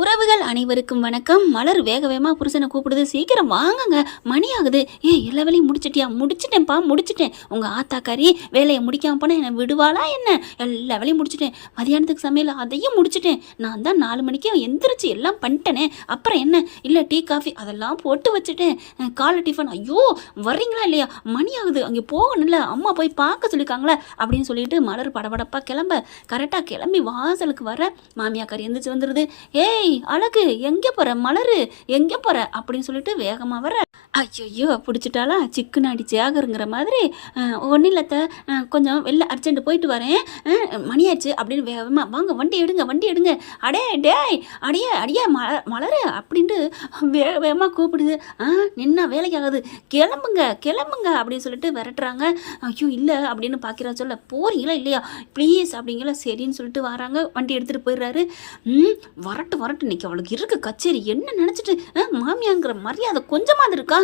உறவுகள் அனைவருக்கும் வணக்கம். மலர் வேக வேகமாக புருஷனை கூப்பிடுது, சீக்கிரம் வாங்குங்க, மணி ஆகுது. எல்லா வேலையும் முடிச்சிட்டியா? முடிச்சிட்டேன்ப்பா, முடிச்சிட்டேன். உங்கள் ஆத்தாக்காரி வேலையை முடிக்காம போனால் என்னை விடுவாளா என்ன? எல்லா வேலையும் முடிச்சிட்டேன். மதியானத்துக்கு சமையல் அதையும் முடிச்சிட்டேன். நான் தான் 4 மணிக்கு எந்திரிச்சு எல்லாம் பண்ணிட்டேனே. அப்புறம் என்ன? இல்லை டீ காஃபி அதெல்லாம் போட்டு வச்சுட்டேன். காலை டிஃபன், ஐயோ வர்றீங்களா இல்லையா? மணி ஆகுது, அங்கே போகணும்ல, அம்மா போய் பார்க்க சொல்லியிருக்காங்களே அப்படின்னு சொல்லிட்டு மலர் படபடப்பாக கிளம்ப கரெக்டாக கிளம்பி வாசலுக்கு வர மாமியாக்காரி எந்திரிச்சு வந்துடுது. அழகு எங்கே போற? மலரு எங்கே போற அப்படின்னு சொல்லிட்டு வேகமாக வர, ஐயோ பிடிச்சிட்டாலா சிக்குன்னு அடிச்சாகருங்கிற மாதிரி. ஒன்றும் இல்லத்த, கொஞ்சம் வெளில அர்ஜென்ட் போயிட்டு வரேன், மணியாச்சு அப்படின்னு வேகமாக வாங்க, வண்டி எடுங்க, வண்டி எடுங்க. அடே டேய், அடியே மலரு அப்படின்ட்டு வேக வேகமாக கூப்பிடுது. நின்னா வேலைக்கு ஆகுது, கிளம்புங்க கிளம்புங்க அப்படின்னு சொல்லிட்டு விரட்டுறாங்க. ஐயோ இல்லை அப்படின்னு பார்க்கிறா. சொல்ல போறீங்களா இல்லையா ப்ளீஸ் அப்படிங்கிற சரின்னு சொல்லிட்டு வராங்க. வண்டி எடுத்துகிட்டு போயிடுறாரு. வரட்டு வரட்டு இன்னைக்கு அவளுக்கு இருக்கு கச்சேரி. என்ன நினச்சிட்டு மாமியாங்கிற மரியாதை கொஞ்சமாவது இருக்கா?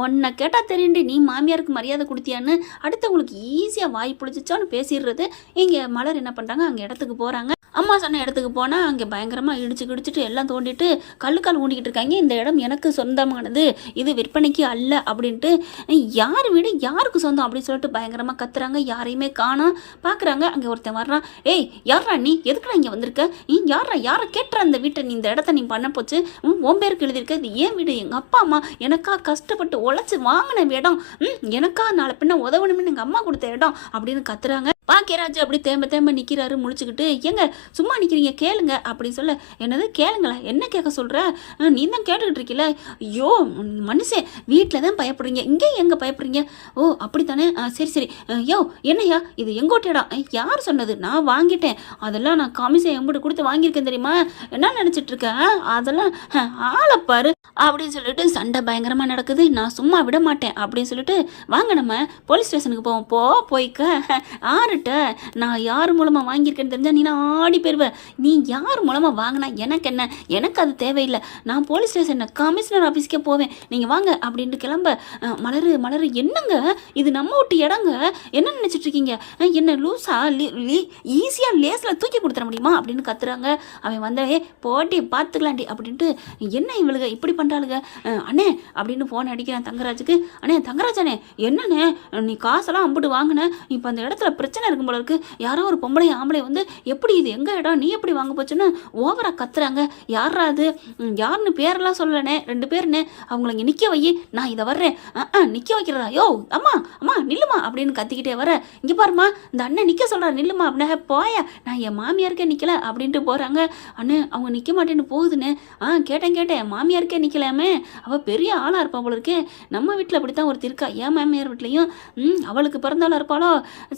உன்னை கேட்டால் தெரியுண்டி, நீ மாமியாருக்கு மரியாதை கொடுத்தியான்னு அடுத்தவங்களுக்கு ஈஸியாக வாய் பிடிச்சிச்சான்னு பேசிடுறது. இங்கே மலர் என்ன பண்ணுறாங்க, அங்கே இடத்துக்கு போகிறாங்க. அம்மா சொன்ன இடத்துக்கு போனால் அங்கே பயங்கரமாக கிடிச்சிட்டு எல்லாம் தோண்டிட்டு கல்லுக்கால் ஊண்டிக்கிட்டு இருக்காங்க. இந்த இடம் எனக்கு சொந்தமானது, இது விற்பனைக்கு அல்ல அப்படின்ட்டு. யார் வீடு யாருக்கு சொந்தம் அப்படின்னு சொல்லிட்டு பயங்கரமாக கத்துறாங்க. யாரையுமே காணோம். பார்க்குறாங்க, அங்கே ஒருத்தன் வர்றான். யாரா நீ? எதுக்குடா இங்கே வந்திருக்க? யாரை கேட்டுற அந்த வீட்டை? நீ இந்த இடத்த நீ பண்ண போச்சு, உன் பேருக்கு எழுதியிருக்க, இது ஏன் வீடு? எங்கள் அப்பா அம்மா எனக்கா கஷ்டப்பட்டு உழைச்சி வாங்கின இடம், எனக்கா நாளை பின்ன உதவணும்னு எங்கள் அம்மா கொடுத்த இடம் அப்படின்னு கத்துறாங்க. பாக்கியராஜ் அப்படி தேம்ப நிற்கிறாரு முழிச்சுக்கிட்டு. எங்க சும்மா நிற்கிறீங்க, கேளுங்க அப்படின்னு சொல்ல. என்னது கேளுங்களா? என்ன கேட்க சொல்கிற? நீ தான் கேட்டுக்கிட்டு இருக்கீல. ஐயோ மனுஷன், வீட்டில் தான் பயப்படுறீங்க, இங்கே எங்கே பயப்படுறீங்க? ஓ அப்படித்தானே, சரி யோ என்னையா இது எங்கோட்ட இடம்? யார் சொன்னது? நான் வாங்கிட்டேன், அதெல்லாம் நான் கமிஷன் எம்பிட்டு கொடுத்து வாங்கியிருக்கேன் தெரியுமா? என்ன நினச்சிட்டு இருக்கேன்? அதெல்லாம் ஆளப்பாரு அப்படின்னு சொல்லிட்டு சண்டை பயங்கரமாக நடக்குது. நான் சும்மா விட மாட்டேன் அப்படின்னு சொல்லிட்டு, வாங்க நம்ம போலீஸ் ஸ்டேஷனுக்கு போவோம். போய்க்க ஆறுட்ட நான் யார் மூலமாக வாங்கியிருக்கேன்னு தெரிஞ்சா நீ ஆடி போயிருவேன். நீ யார் மூலமாக வாங்கினா எனக்கு என்ன? எனக்கு அது தேவையில்லை. நான் போலீஸ் ஸ்டேஷன் கமிஷனர் ஆஃபீஸ்க்கே போவேன், நீங்கள் வாங்க அப்படின்ட்டு கிளம்ப. மலரு என்னங்க இது நம்ம விட்டு இடங்க, என்ன நினச்சிட்டு இருக்கீங்க? என்ன லூஸா ஈஸியாக லேஸில் தூக்கி கொடுத்துட முடியுமா அப்படின்னு கத்துறாங்க. அவன் வந்தவே போட்டி பார்த்துக்கலாண்டி அப்படின்ட்டு. என்ன இவளுக இப்படி பண்ணுறாளுங்க? அண்ணே அப்படின்னு ஃபோன் அடிக்கிறான் தங்கராஜுக்கு. அண்ணே தங்கராஜனே, என்னண்ணே நீ காசெல்லாம் அம்பிட்டு வாங்கின, இப்போ அந்த இடத்துல பிரச்சனை இருக்கும் போல இருக்கு. யாரோ ஒரு பொம்பளை ஆம்பளை வந்து எப்படி இது எங்கள் இடம், நீ எப்படி வாங்க போச்சுன்னு ஓவராக கத்துறாங்க. யாரா அது? யாருன்னு பேரெல்லாம் சொல்லணே, 2 பேருன்னு. அவங்கள இங்கே நிற்க வை, நான் இதை வர்றேன். நிற்க வைக்கிறதா? யோ அம்மா நில்லுமா அப்படின்னு கத்திக்கிட்டே வர. இங்கே பாருமா, இந்த அண்ணன் நிற்க சொல்கிறா, நில்லுமா அப்படின்னா. போயா, நான் என் மாமியாருக்கே நிற்கல அப்படின்ட்டு போகிறாங்க. அண்ணே அவங்க நிற்க மாட்டேன்னு போகுதுன்னு. கேட்டேன் மாமியாருக்கே நிற்கலாமே, அவள் பெரிய ஆளாக இருப்பா போல இருக்கே. நம்ம வீட்டில் அப்படித்தான் ஒருத்தர் இருக்கா, என் மாமியார் வீட்லேயும். அவளுக்கு பிறந்தாலும் இருப்பாளோ?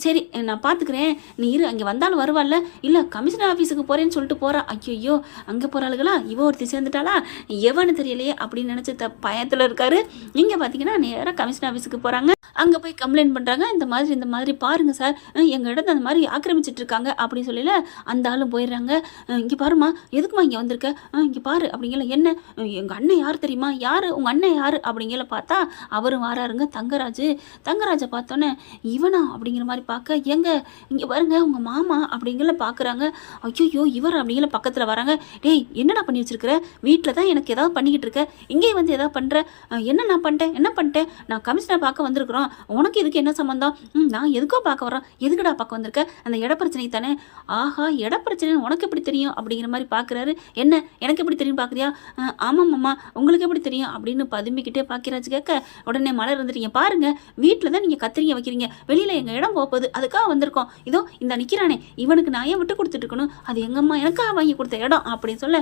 சரி நான் பார்த்துக்கிறேன், நீ இரு. அங்கே வந்தாலும் வருவாள்ல. இல்லை கமிஷனர் ஆஃபீஸுக்கு போகிறேன்னு சொல்லிட்டு போகிறா. ஐயோ அங்கே போகிறாளுகளா? இவ ஒருத்தி சேர்ந்துட்டாளா? எவன்னு தெரியலையே அப்படின்னு நினச்சி பயத்தில் இருக்காரு. இங்கே பார்த்தீங்கன்னா நேராக கமிஷனர் ஆஃபீஸுக்கு போகிறாங்க. அங்கே போய் கம்ப்ளைண்ட் பண்ணுறாங்க. இந்த மாதிரி பாருங்கள் சார், எங்கள் இடத்த அந்த மாதிரி ஆக்கிரமிச்சிட்டு இருக்காங்க அப்படின்னு சொல்லல. அந்த ஆளும் போயிடுறாங்க. இங்கே பாருமா, எதுக்குமா இங்கே வந்திருக்க? இங்கே பாரு அப்படிங்கல. என்ன எங்கள் அண்ணன் யார் தெரியுமா? யார் உங்கள் அண்ணன் யார் அப்படிங்கல பார்த்தா அவரும் வாராருங்க தங்கராஜை பார்த்தோன்னே இவனா அப்படிங்கிற மாதிரி பார்க்க, எங்க இங்கே பாருங்க உங்கள் மாமா அப்படிங்கல பார்க்குறாங்க. ஐயோ இவர் அப்படிங்கல பக்கத்தில் வராங்க. டேய் என்னடா பண்ணி வச்சிருக்கிற? வீட்டில் தான் எனக்கு ஏதாவது பண்ணிக்கிட்டு இருக்க, இங்கேயே வந்து ஏதாவது பண்ணுற? என்ன பண்ணிட்டேன்? நான் கமிஷனை பார்க்க வந்திருக்கிறோம், உனக்கு இதுக்கு என்ன சம்மந்தம்? நான் எதுக்கோ பார்க்க வரோம். எதுக்குடா பார்க்க வந்திருக்க? அந்த இட பிரச்சனை தானே? ஆஹா இட பிரச்சனை உனக்கு எப்படி தெரியும் அப்படிங்கிற மாதிரி பார்க்குறாரு. என்ன எனக்கு எப்படி தெரியும் பார்க்குறியா? ஆமாம்மா உங்களுக்கு எப்படி தெரியும் அப்படின்னு பதும்பிக்கிட்டே பாக்கியராஜ் கேட்க, உடனே மலர் வந்துட்டீங்க பாருங்க, வீட்டில் தான் நீங்கள் கத்திரிங்க வைக்கிறீங்க, வெளியில் எங்கள் இடம் போகுது, அதுக்காக வந்திருக்கோம். இதோ இந்த நிற்கிறானே, இவனுக்கு நான் ஏன் விட்டு கொடுத்துட்டு இருக்கணும்? அது எங்கள் அம்மா எனக்காக வாங்கி கொடுத்த இடம் அப்படின்னு சொல்ல.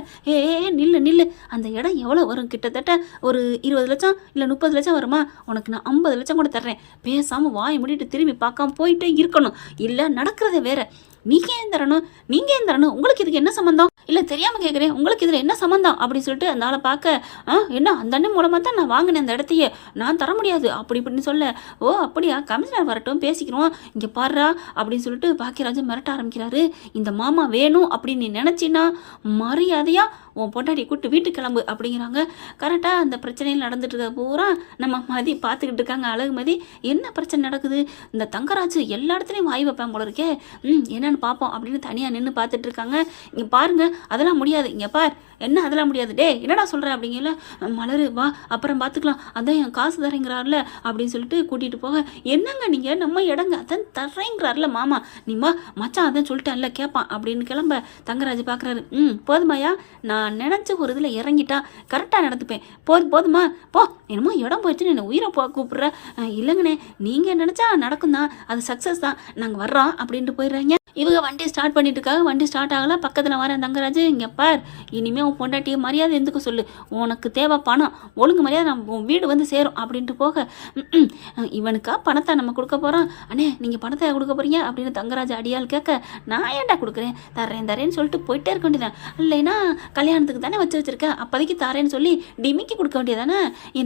நில்லு, அந்த இடம் எவ்வளோ வரும்? கிட்டத்தட்ட ஒரு 20 லட்சம் இல்லை 30 லட்சம் வருமா? உனக்கு நான் 50 லட்சம் கூட தர்றேன். பேசாமல் வாயை மூடிட்டு திரும்பி பார்க்காம போயிட்டே இருக்கணும், இல்லை நடக்கிறதே வேற. நீங்கள் ஏன் தரணும்? உங்களுக்கு இதுக்கு என்ன சம்மந்தம்? இல்லை தெரியாமல் கேட்குறேன், உங்களுக்கு இதில் என்ன சம்மந்தம் அப்படின்னு சொல்லிட்டு அந்த ஆளை பார்க்க, என்ன அந்த அண்ணன் மூலமாக தான் நான் வாங்கினேன் அந்த இடத்தையே, நான் தர முடியாது அப்படி இப்படின்னு சொல்ல. ஓ அப்படியா, கமிஷனர் வரட்டும் பேசிக்கிறோம், இங்கே பாடுறா அப்படின்னு சொல்லிட்டு பாக்கியராஜன் மிரட்ட ஆரம்பிக்கிறாரு. இந்த மாமா வேணும் அப்படின்னு நீ நினச்சின்னா மரியாதையாக உன் பொண்டாட்டி கூட்டு வீட்டுக்கு கிளம்பு அப்படிங்கிறாங்க. கரெக்டாக அந்த பிரச்சனையில் நடந்துட்டு இருக்க பூரா நம்ம மதி பார்த்துக்கிட்டு இருக்காங்க. அழகுமதி என்ன பிரச்சனை நடக்குது? இந்த தங்கராஜ் எல்லா இடத்துலையும் வாய் வைப்பேன் போல இருக்கே. என்ன என்னன்னு பார்ப்போம் அப்படின்னு தனியாக நின்று பார்த்துட்டு இருக்காங்க. இங்கே பாருங்க அதெல்லாம் முடியாது, இங்கே பார் என்ன அதெல்லாம் முடியாது, டே என்னடா சொல்கிற அப்படிங்கல. மலர் வா அப்புறம் பார்த்துக்கலாம், அதான் என் காசு தரேங்கிறாருல அப்படின்னு சொல்லிட்டு கூட்டிகிட்டு போக, என்னங்க நீங்கள் நம்ம இடங்க அதான் தர்றேங்கிறாருல மாமா, நீமா மச்சான் அதான் சொல்லிட்டேன்ல கேட்பான் அப்படின்னு கிளம்ப தங்கராஜ் பார்க்குறாரு. போதுமாயா, நான் நினச்ச ஒரு இதில் இறங்கிட்டா கரெக்டாக நடந்துப்பேன், போதுமா போ, என்னமோ இடம் போயிடுச்சுன்னு என்ன உயிரை கூப்பிட்ற. இல்லைங்கண்ணே நீங்கள் நினச்சா நடக்கும் தான், அது சக்ஸஸ் தான், நாங்கள் வர்றோம் அப்படின்ட்டு போயிடுறாங்க. இவங்க வண்டி ஸ்டார்ட் பண்ணிட்டு இருக்காங்க. வண்டி ஸ்டார்ட் ஆகல, பக்கத்தில் வரேன் தங்கராஜ், இங்கே பார் இனிமேல் உன் பொண்டாட்டியை மரியாதை எதுக்கு சொல்லு, உனக்கு தேவை பணம், ஒழுங்கு மரியாதை நம்ம உன் வீடு வந்து சேரும் அப்படின்ட்டு போக, இவனுக்கா பணத்தை நம்ம கொடுக்க போகிறோம், அண்ணே நீங்கள் பணத்தை கொடுக்க போகிறீங்க அப்படின்னு தங்கராஜ் அடியால் கேட்க, நான் ஏன்டா கொடுக்குறேன், தரேன்னு சொல்லிட்டு போயிட்டே இருக்க வேண்டியதான், இல்லைன்னா கல்யாணத்துக்கு தானே வச்சிருக்கேன் அப்போதைக்கு தரேன்னு சொல்லி டிமிக்கி கொடுக்க வேண்டியதானே,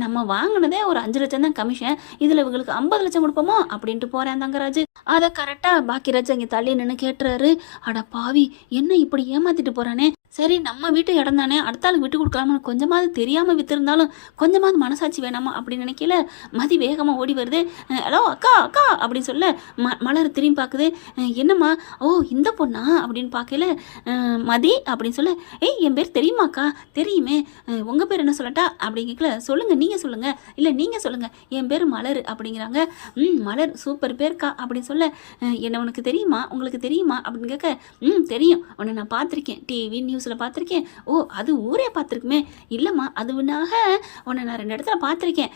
நம்ம வாங்கினதே ஒரு 5 லட்சம் தான் கமிஷன், இதில் இவங்களுக்கு 50 லட்சம் கொடுப்போமோ அப்படின்ட்டு போகிறேன் தங்கராஜ். அதை கரெக்டாக பாக்கியராஜ் அங்கே தள்ளி நின்று கேட்டுறாரு. அட பாவி என்ன இப்படி ஏமாத்திட்டு போறானே, சரி நம்ம வீட்டு இடம் தானே அடுத்த ஆளுக்கு விட்டு கொடுக்கலாமா, கொஞ்சமாவது தெரியாமல் விற்றுருந்தாலும் கொஞ்சமாவது மனசாட்சி வேணாமா அப்படின்னு நினைக்கல. மதி வேகமாக ஓடி வருது. ஹலோ அக்கா அக்கா அப்படின்னு சொல்ல மலர் திரும்பி பார்க்குது. என்னம்மா, ஓ இந்த பொண்ணா அப்படின்னு பார்க்கல. மதி அப்படின்னு சொல்ல, ஏய் என் பேர் தெரியுமாக்கா, தெரியுமே, உங்கள் பேர் என்ன சொல்லட்டா அப்படின்னு கேட்கல. சொல்லுங்கள் நீங்கள் சொல்லுங்கள், இல்லை நீங்கள் சொல்லுங்கள், என் பேர் மலர் அப்படிங்கிறாங்க. மலர் சூப்பர் பேர்க்கா அப்படின்னு சொல்ல, என்ன உனக்கு தெரியுமா உங்களுக்கு தெரியுமா அப்படின்னு கேட்க, தெரியும், உன்னை நான் பார்த்துருக்கேன், டிவி நியூஸில் பார்த்துருக்கேன். ஓ அது ஊரே பார்த்துருக்குமே, இல்லைம்மா அதுவுனாக உன்னை நான் 2 இடத்துல பார்த்துருக்கேன்,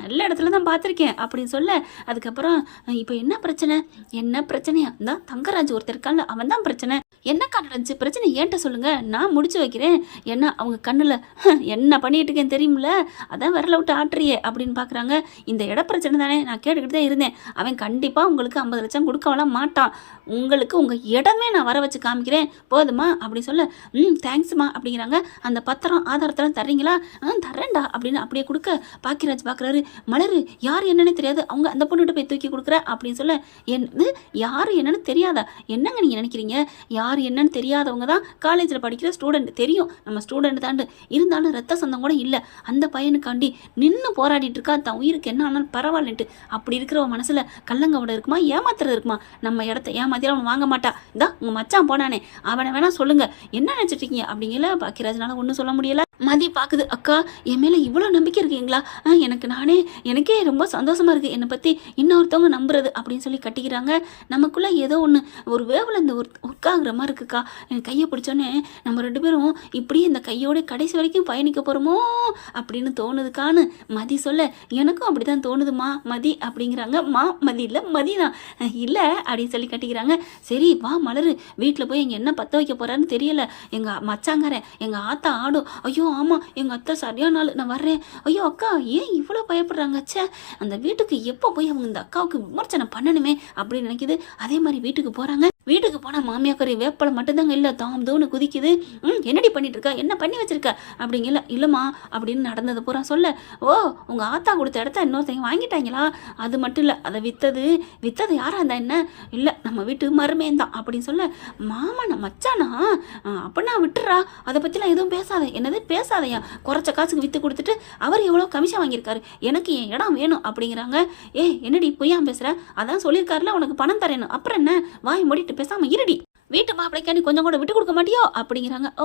நல்ல இடத்துல தான் பார்த்துருக்கேன் அப்படின்னு சொல்ல, அதுக்கப்புறம் இப்போ என்ன பிரச்சனையா தான் தங்கராஜ் ஒருத்தர் இருக்காங்க, அவன் தான் பிரச்சனை, என்னக்கா நடந்துச்சு பிரச்சனை ஏன்ட்ட சொல்லுங்க, நான் முடிச்சு வைக்கிறேன், என்ன அவங்க கண்ணில் என்ன பண்ணிட்டு இருக்கேன்னு தெரியுமில்ல, அதான் விரல விட்டு ஆட்டுறியே அப்படின்னு பார்க்குறாங்க. இந்த இட பிரச்சனை தானே, நான் கேட்டுக்கிட்டு தான் இருந்தேன், அவன் கண்டிப்பாக உங்களுக்கு 50 லட்சம் கொடுக்கவெல்லாம் மாட்டான், உங்களுக்கு உங்கள் இடமே நான் வர வச்சு காமிக்கிறேன் போதுமா அப்படி சொல்ல, தேங்க்ஸ்மா அப்படிங்கிறாங்க. அந்த பத்திரம் ஆதாரத்தெல்லாம் தர்றீங்களா, தர்றேன்டா அப்படின்னு அப்படியே கொடுக்க பாக்கியராஜ் பார்க்குறாரு. மலர் யார் என்னன்னு தெரியாது, அவங்க அந்த பொண்ணுகிட்ட போய் தூக்கி கொடுக்குற அப்படின்னு சொல்ல, யார் என்னன்னு தெரியாதா, என்னங்க நீங்கள் நினைக்கிறீங்க, யார் என்னன்னு தெரியாதவங்க தான் காலேஜில் படிக்கிற ஸ்டூடெண்ட், தெரியும் நம்ம ஸ்டூடெண்ட் தாண்டு, இருந்தாலும் ரத்த சொந்தம் கூட இல்லை, அந்த பையனுக்காண்டி நின்று போராடிட்டு இருக்கா, தன் உயிருக்கு என்ன ஆனாலும் பரவாயில்லன்ட்டு, அப்படி இருக்கிற மனசில் கள்ளங்கவட இருக்குமா, ஏமாத்துறது இருக்குமா, நம்ம இடத்த ஏமாத்தியால் அவன் வாங்க மாட்டா, இதான் உங்கள் மச்சான் போனானே அவனை வேணா சொல்லுங்க என்ன நினச்சிட்டு இருக்கீங்க அப்படிங்கல. பாக்கியராஜனால ஒன்றும் சொல்ல முடியல. மதி பார்க்குது, அக்கா என் மேலே இவ்வளோ நம்பிக்கை இருக்கீங்களா, எனக்கே ரொம்ப சந்தோஷமாக இருக்குது, என்னை பற்றி இன்னொருத்தவங்க நம்புறது அப்படின்னு சொல்லி கட்டிக்கிறாங்க. நமக்குள்ளே ஏதோ ஒன்று ஒரு வேவில் இந்த ஒர்க் ஆகுற மாதிரி இருக்குக்கா, என் கையை பிடிச்சோன்னே நம்ம 2 பேரும் இப்படியே இந்த கையோட கடைசி வரைக்கும் பயணிக்க போகிறோமோ அப்படின்னு தோணுதுக்கான்னு மதி சொல்ல, எனக்கும் அப்படி தான் தோணுதுமா மதி அப்படிங்கிறாங்க. மதி இல்லை மதி தான் இல்லை அப்படின்னு சொல்லி கட்டிக்கிறாங்க. சரி வா மலர், வீட்டில் போய் எங்கள் என்ன பற்ற வைக்க போகிறான்னு தெரியல, எங்கள் மச்சாங்காரன் எங்கள் ஆத்தா ஆடும், ஐயோ ஆமாம் எங்கள் அத்தை சரியான நாள், நான் வர்றேன், ஐயோ அக்கா ஏன் இவ்வளோ பயப்படுறாங்க, ச்சே அந்த வீட்டுக்கு எப்போ போய் அவங்க இந்த அக்காவுக்கு விமர்சனை பண்ணணுமே அப்படின்னு நினைக்கிது. அதே மாதிரி வீட்டுக்கு போகிறாங்க. வீட்டுக்கு போனால் மாமியாக்கறி வேப்பலை மட்டும்தாங்க இல்லை, தாம் தோன்னு குதிக்குது. என்னடி பண்ணிட்டு இருக்கா, என்ன பண்ணி வச்சிருக்க அப்படிங்கல. இல்லைம்மா அப்படின்னு நடந்தது பூரா சொல்ல, ஓ உங்கள் ஆத்தா கொடுத்த இடத்த இன்னொருத்தங்க வாங்கிட்டாங்களா, அது மட்டும் இல்லை அதை வித்தது யாரா இருந்தா என்ன, இல்லை நம்ம வீட்டு மருமேன் தான் அப்படின்னு சொல்ல, மாமா நான் மச்சானா அப்படின்னா விட்டுறா, அதை பற்றிலாம் எதுவும் பேசாத, என்னது பேசாதையா, குறைச்ச காசுக்கு விற்று கொடுத்துட்டு அவர் எவ்வளோ கமிஷன் வாங்கியிருக்காரு, எனக்கு என் இடம் வேணும் அப்படிங்கிறாங்க. என்னடி பொய்யா பேசுகிற, அதான் சொல்லியிருக்காருல உனக்கு பணம் தரேன்னு, அப்புறம் என்ன வாய் மூடிட்டு பேசாம இருடி, வீட்டு மாப்பிள்ளைக்காண்டி கொஞ்சம் கூட விட்டு கொடுக்க மாட்டியோ அப்படிங்கிறாங்க. ஓ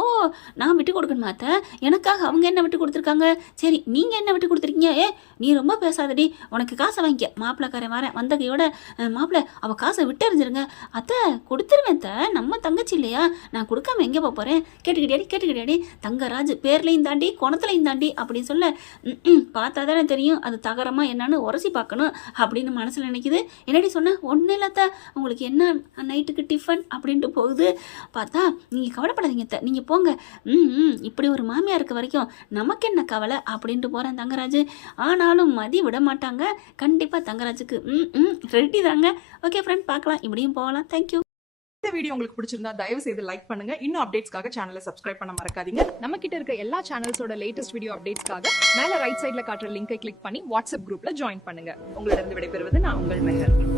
நான் விட்டு கொடுக்கணும் மாத்த, எனக்காக அவங்க என்ன விட்டு கொடுத்துருக்காங்க, சரி நீங்கள் என்ன விட்டு கொடுத்துருக்கீங்க, நீ ரொம்ப பேசாதடி, உனக்கு காசை வாங்கிக்க, மாப்பிள்ளைக்காரன் வரேன் வந்த கையோட, மாப்பிள்ளை அவள் காசை விட்டு எறிஞ்சிருங்க, அத்தை கொடுத்துருவேன் நம்ம தங்கச்சி இல்லையா, நான் கொடுக்காம எங்கே போகிறேன், கேட்டுக்கிட்டியாடி தங்கராஜ் பேர்லையும் தாண்டி குணத்துலையும் தாண்டி அப்படின்னு சொல்ல, பார்த்தா தானே தெரியும் அது தகரமாக என்னன்னு உரசி பார்க்கணும் அப்படின்னு மனசில் நினைக்குது. என்னடி சொன்ன, ஒன்றும் இல்லாத உங்களுக்கு என்ன நைட்டுக்கு டிஃபன் அப்படின்ட்டு போகுது. பார்த்தா நீங்கள் கவலைப்படாதீங்க, நீங்கள் போங்க, இப்படி ஒரு மாமியார் இருக்க வரைக்கும் நமக்கு என்ன கவலை அப்படின்ட்டு போகிறேன் தங்கராஜ். ஆனாலும் மதி விட மாட்டாங்க, கண்டிப்பாக தங்கராஜுக்கு ரெடி தாங்க. ஓகே ஃப்ரெண்ட், பார்க்கலாம், இப்படியும் போகலாம். தேங்க்யூ. இந்த வீடியோ உங்களுக்கு பிடிச்சிருந்தா தயவு செய்து லைக் பண்ணுங்க. இன்னும் அப்டேட்ஸ்க்காக சேனலை சப்ஸ்கிரைப் பண்ண மறக்காதீங்க. நம்ம கிட்ட இருக்க எல்லா சேனல்ஸோட லேட்டஸ்ட் வீடியோ அப்டேட்ஸ்க்காக மேல ரைட் சைடுல காட்டுற லிங்கை கிளிக் பண்ணி வாட்ஸ்அப் குரூப்ல ஜாயின் பண்ணுங்க. உங்களிடம் விடைபெறுவது நான் உங்கள் மெஹர்.